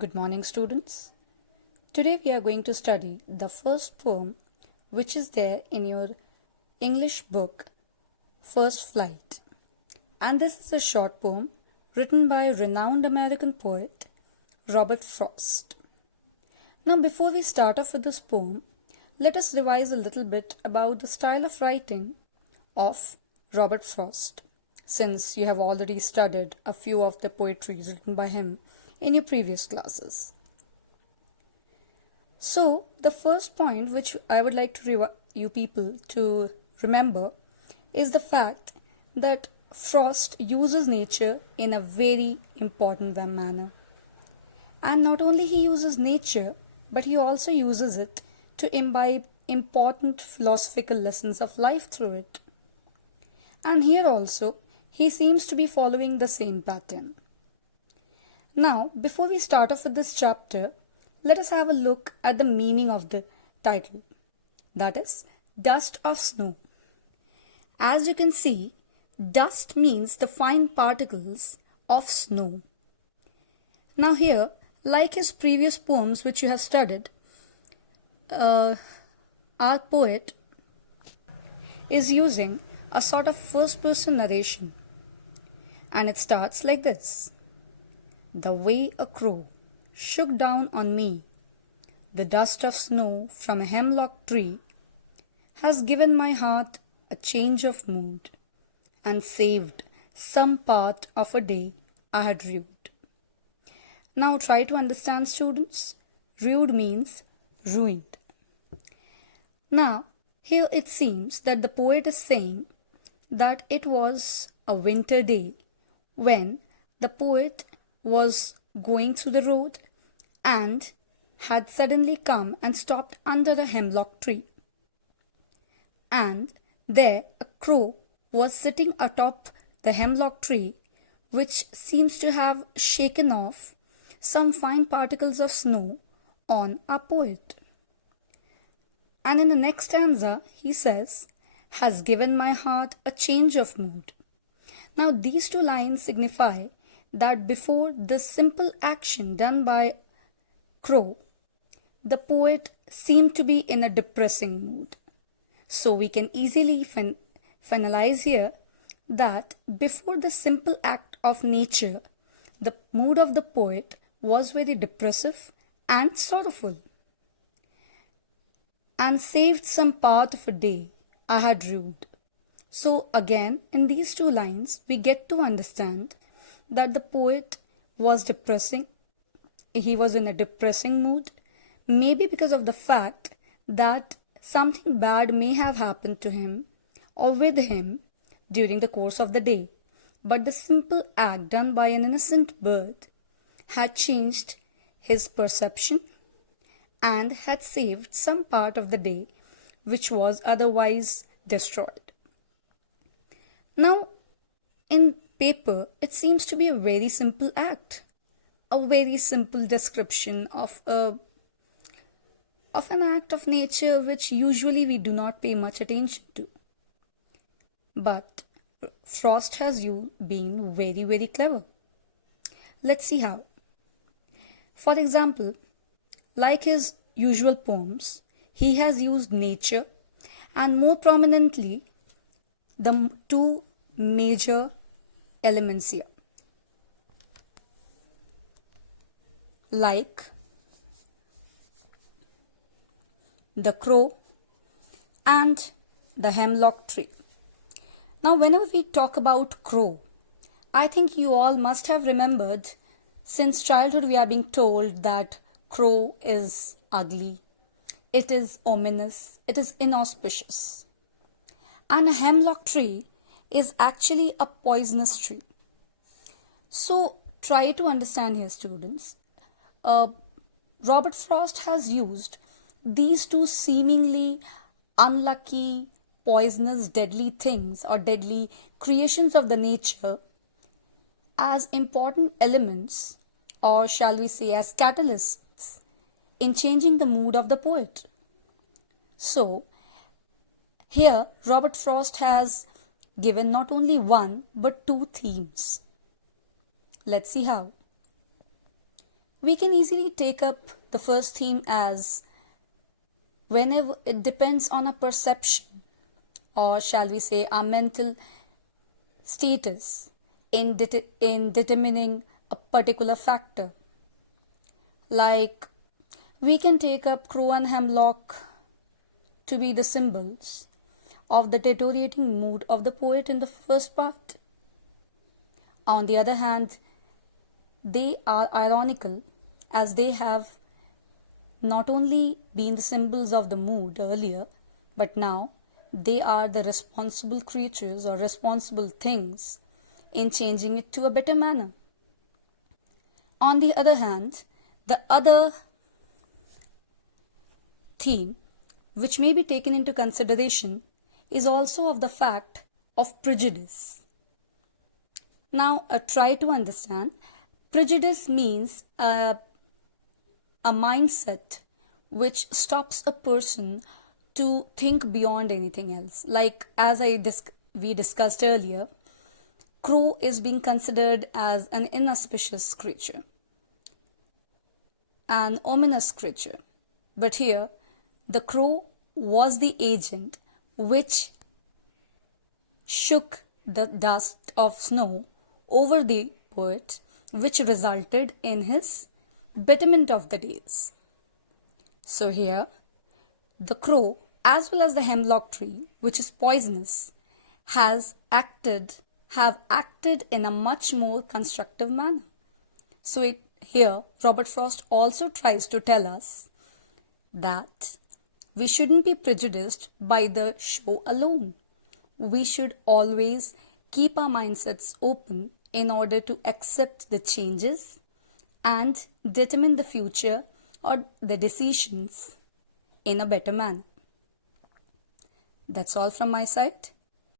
Good morning, students. Today we are going to study the first poem which is there in your English book, First Flight. And this is a short poem written by renowned American poet Robert Frost. Now, before we start off with this poem, let us revise a little bit about the style of writing of Robert Frost, since you have already studied a few of the poetries written by him in your previous classes. So, the first point which I would like you people to remember is the fact that Frost uses nature in a very important manner. And not only he uses nature, but he also uses it to imbibe important philosophical lessons of life through it. And here also, he seems to be following the same pattern. Now, before we start off with this chapter, let us have a look at the meaning of the title. That is, Dust of Snow. As you can see, dust means the fine particles of snow. Now here, like his previous poems which you have studied, our poet is using a sort of first-person narration. And it starts like this. The way a crow shook down on me, the dust of snow from a hemlock tree, has given my heart a change of mood, and saved some part of a day I had rued. Now try to understand, students. Rued means ruined. Now, here it seems that the poet is saying that it was a winter day when the poet was going through the road and had suddenly come and stopped under a hemlock tree. And there a crow was sitting atop the hemlock tree, which seems to have shaken off some fine particles of snow on our poet. And in the next stanza, he says, has given my heart a change of mood. Now, these two lines signify that before this simple action done by crow, the poet seemed to be in a depressing mood. So we can easily finalize here that before the simple act of nature, the mood of the poet was very depressive and sorrowful. And saved some part of a day I had rued. So again, in these two lines, we get to understand that the poet was depressing. He was in a depressing mood, maybe because of the fact that something bad may have happened to him or with him during the course of the day. But the simple act done by an innocent bird had changed his perception and had saved some part of the day which was otherwise destroyed. Now, in paper, it seems to be a very simple act, a very simple description of an act of nature which usually we do not pay much attention to. But Frost has been very, very clever. Let's see how. For example, like his usual poems, he has used nature and more prominently the two major elements here, like the crow and the hemlock tree. Now, whenever we talk about crow, I think you all must have remembered, since childhood we are being told that crow is ugly, it is ominous, it is inauspicious. And a hemlock tree is actually a poisonous tree. So try to understand here, students. Robert Frost has used these two seemingly unlucky, poisonous, deadly things or deadly creations of the nature as important elements, or shall we say as catalysts in changing the mood of the poet. So here Robert Frost has given not only one but two themes. Let's see how. we can easily take up the first theme as whenever it depends on a perception, or shall we say our mental status in determining a particular factor. Like we can take up crow and hemlock to be the symbols of the deteriorating mood of the poet in the first part. On the other hand, they are ironical as they have not only been the symbols of the mood earlier, but now they are the responsible creatures or responsible things in changing it to a better manner. On the other hand, the other theme which may be taken into consideration is also of the fact of prejudice. Now, try to understand. Prejudice means a mindset which stops a person to think beyond anything else. Like as we discussed earlier, crow is being considered as an inauspicious creature, an ominous creature. But here, the crow was the agent which shook the dust of snow over the poet, which resulted in his betterment of the days. So here, the crow as well as the hemlock tree, which is poisonous, have acted in a much more constructive manner. So here, Robert Frost also tries to tell us that we shouldn't be prejudiced by the show alone. We should always keep our mindsets open in order to accept the changes and determine the future or the decisions in a better manner. That's all from my side.